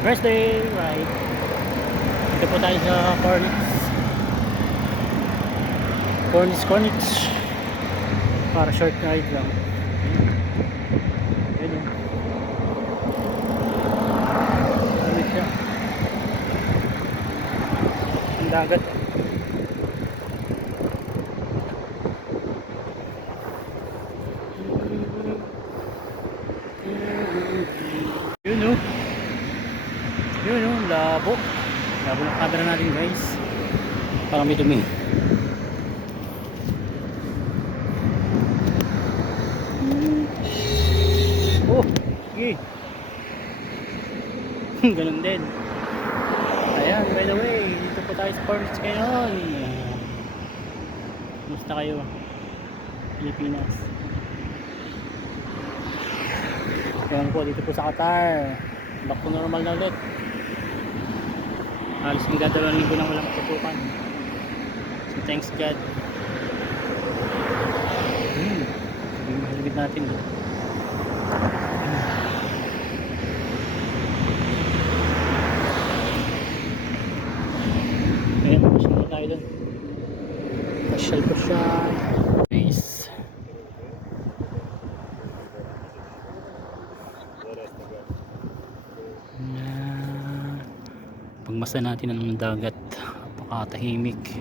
First day, right? Dito po tayo sa Cornish. Para short ride lang. Yun yun. Lamig siya. Ang dagat. Yun o. Yun o, labo. Labo ng camera natin guys. Parang may dumi. Oh, sige. Ganun din. Ayan, by the way, dito po tayo sa Cornish ngayon. Kumusta kayo? Pilipinas. Ayan po, dito po sa Qatar. Back to normal na ulit. Halos yung dadalawang linggo nang walang katutukan. So thanks God. Mahalagid natin. Ayan, pasyal po tayo dun. Pasyal. Nice. Pagmasa natin ang dagat, napakatahimik.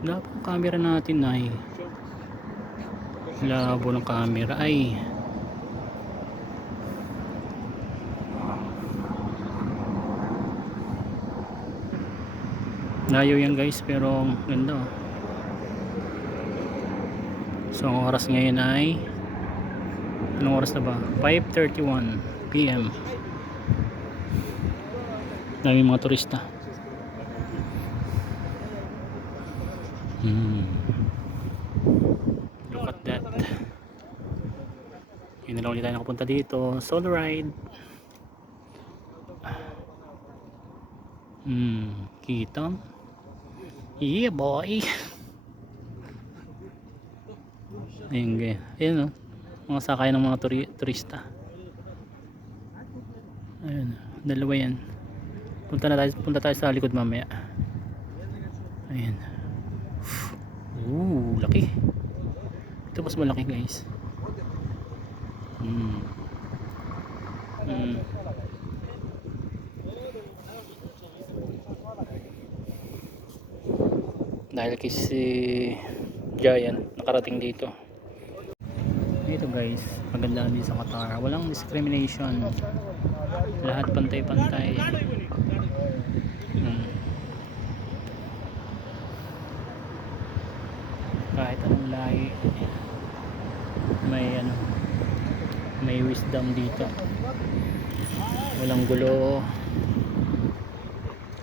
Labo ng camera natin ay labo ng camera ay layo yan guys, pero ganda. So ang oras ngayon ay anong oras na ba? 5:31 PM. Dami mga turista. Look at that. Yun na lang ulit tayo nakapunta dito. Solo ride. Kita. Yeah boy. Ayun guys. Ayun o. Mga sakay ng mga turista. Ayun. Dalawa yan. Punta tayo sa likod mamaya. Ayan. Laki. Ito mas malaki guys. Dahil kasi Giant nakarating dito. Dito guys, maganda din sa Qatar. Walang discrimination. Lahat pantay-pantay. Kahit anong lahi, may wisdom dito. Walang gulo.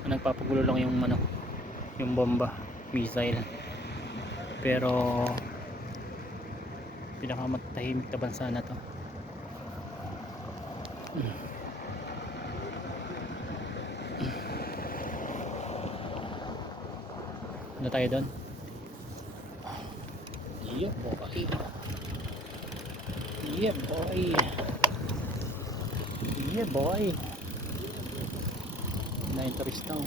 Nagpapagulo lang yung bomba, missile. Pero pinakamatahimik na bansa na to. Ano tayo doon? Yeah boy. Yeah boy. Yeah boy. Na turista.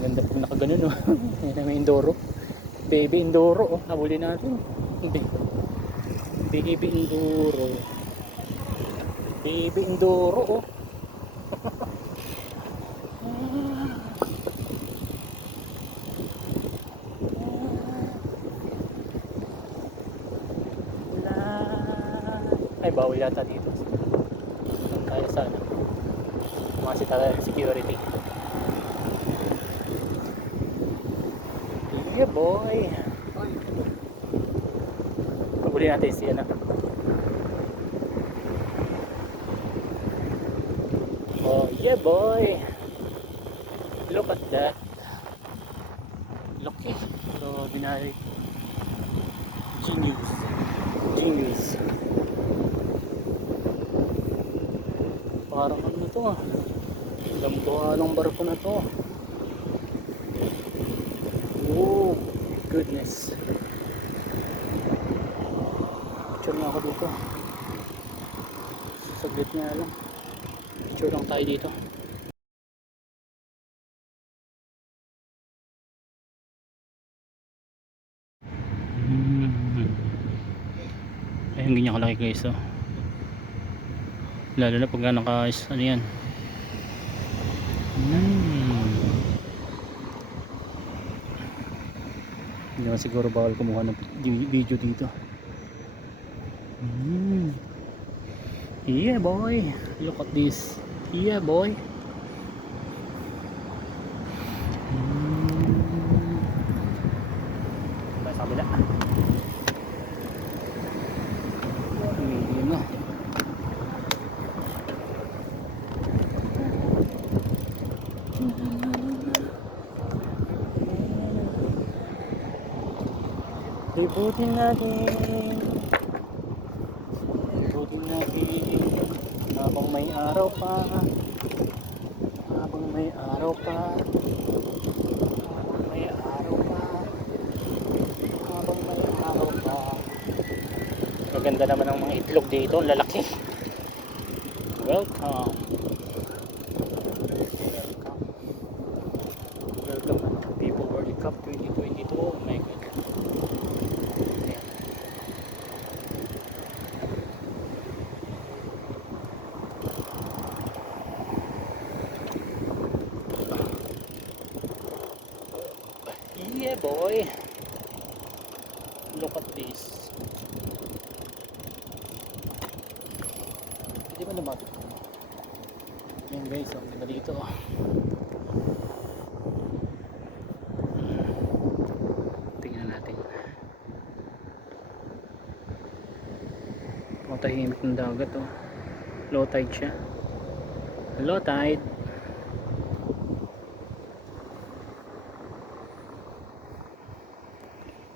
Ganda po nakaganon oh. Yan may Indoro. Baby Indoro oh. Nabuli natin. Baby Indoro. Baby Indoro oh. Ay bawal yata dito. Tayo sa mga security. Yeah boy. Pabuli natin siya na. Oh yeah boy. Look at that. Look so binari. Genius. Parang ano to ah. Dambuha ng barko na to. Oh goodness. na ako dito. Saglit nga lang. Picture lang tayo dito. Ayun, ganyan kalaki guys, oh. Lalo na pag naka, ano yan. Hindi naman siguro bawal kumuha ng video dito. Yeah boy, look at this. Yeah boy. Sa kabila. Medium na. Libutin natin. Libutin natin. Habang may araw pa. Habang may araw pa. Habang may araw pa. Habang may araw pa. Maganda naman ang mga itlog dito. Lalaki. Welcome. Welcome to People World Cup 2022. Oh my God. Yeah boy, look at this. Hindi ba lumapit ko? Yan guys, ang ganda dito. Tingnan natin. Matahimik ng dagat, oh. Low tide siya. Low tide.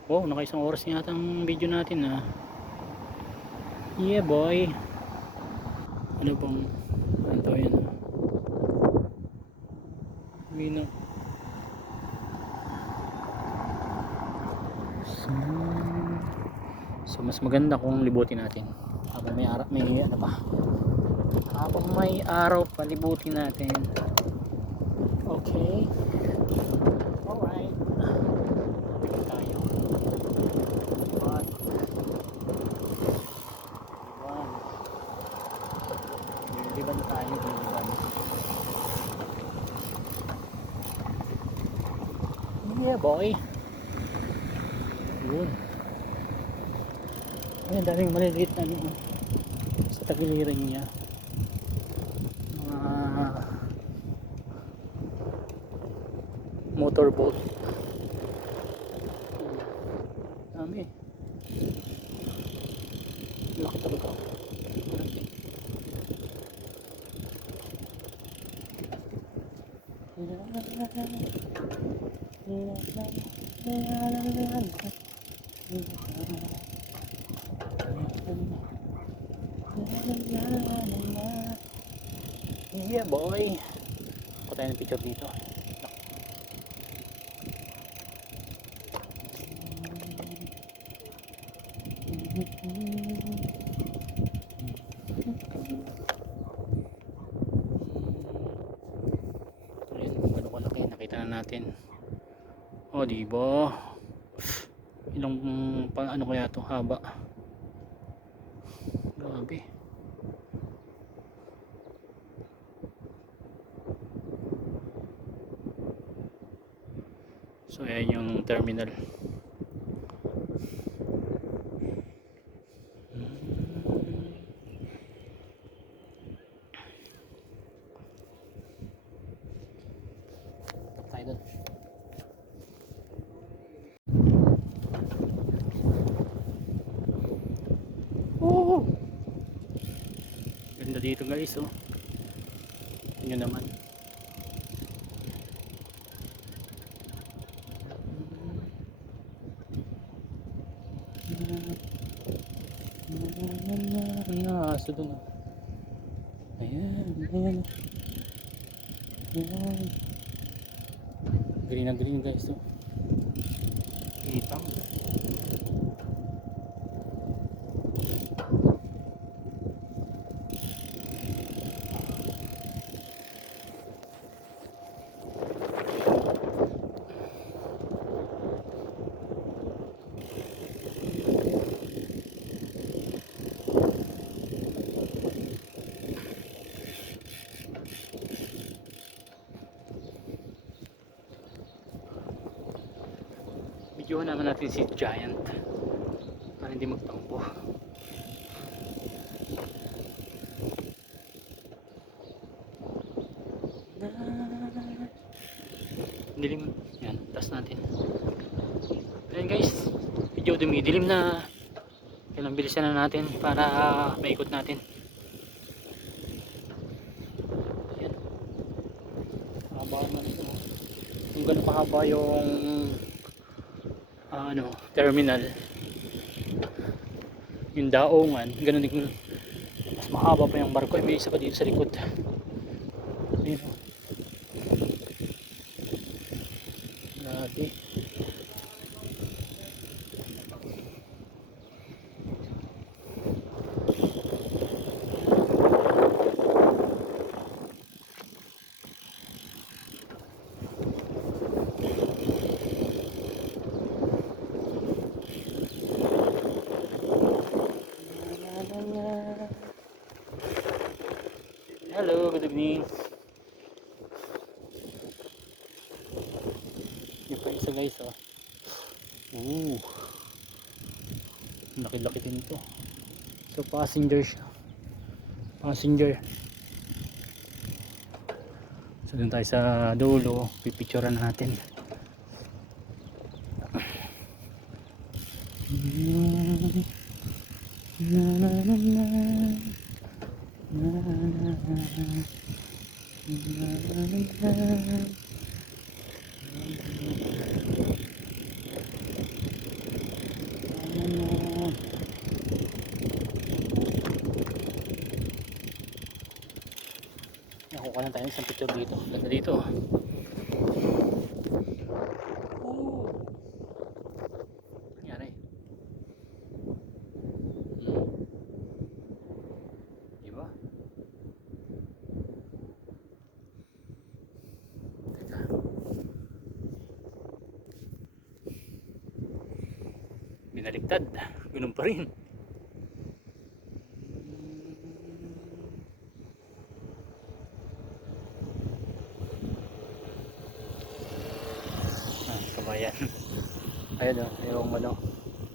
Oh, naka-isang oras na yata ang video natin, ah. Yeah boy. Ano bang ano to yan? Mino. So mas maganda kung libutin natin habang may araw, may ano pa. Habang may araw pa, libutin natin. Okay. Alright. Tingnan tayo. But Liliban tayo, liliban. Yeah boy. Yun. Ayan, daming maliliit na ano, sa tagiliran niya. Mga motorboat. Dami. Laki talaga. Yeah boy. Ako tayo ng picture dito. Gano'n kalaki, nakita na natin. O diba, ilang ano kaya to, haba. Grabe. So ayan yung terminal. Tayo doon. Oh! Ganda dito guys, oh. Yun naman. Aso dun, oh. Ayan, ayan. Ayan. Green na green guys, oh. Itang. Videohan naman natin si Giant para hindi magtampo. Dilim. Yan, taas natin. Ayan guys, medyo dumidilim na. Kailang bilisan na natin para maikot natin. Ayan. Haba naman ito. Kung gano'n kahaba yung terminal, yung daungan, gano'n din, mas mahaba pa yung barko. May isa pa dito sa likod. Ayan o. Grabe. Hello, good evening. Yung pa isa guys, oh. Laki-laki din to. So passenger siya. Passenger. So dun tayo sa dulo, pipicturean natin. Nakuha na tayo isang picture dito. Ganda dito. Nangyari. Diba? Teka. Binaliktad. Ganun pa rin. Kabayan. Ayan o, yung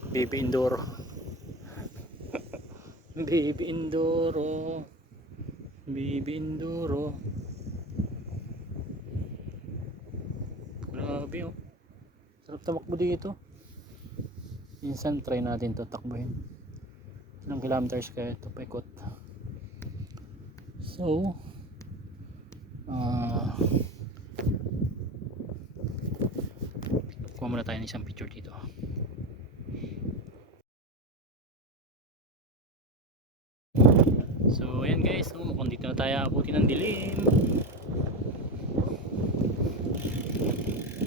Baby Indoro. Baby Indoro. Baby Indoro. Grabe o. Sarap tamakbo dito. Minsan try natin to takbuhin. Ilang kilometers kaya ito paikot. So kuha muna tayo ng isang picture dito. So ayan guys, mukhang dito na tayo abutin ng dilim.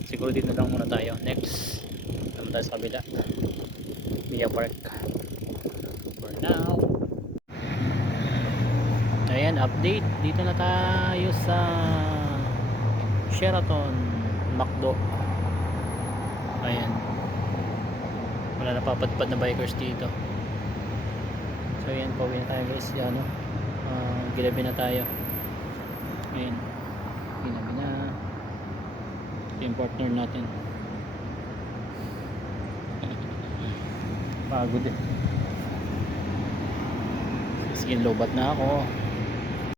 Siguro dito na lang muna tayo. Next naman tayo sa kabila, Via Park. For now, ayan, update. Dito na tayo sa Sheraton Macdo. Ayan, wala napapadpad na bikers dito. So ayan, pauwi na tayo guys. Yan, gilabi na tayo. Ayan, gilabi na. Ito yung partner natin. Pagod eh. Sige, lobat na ako.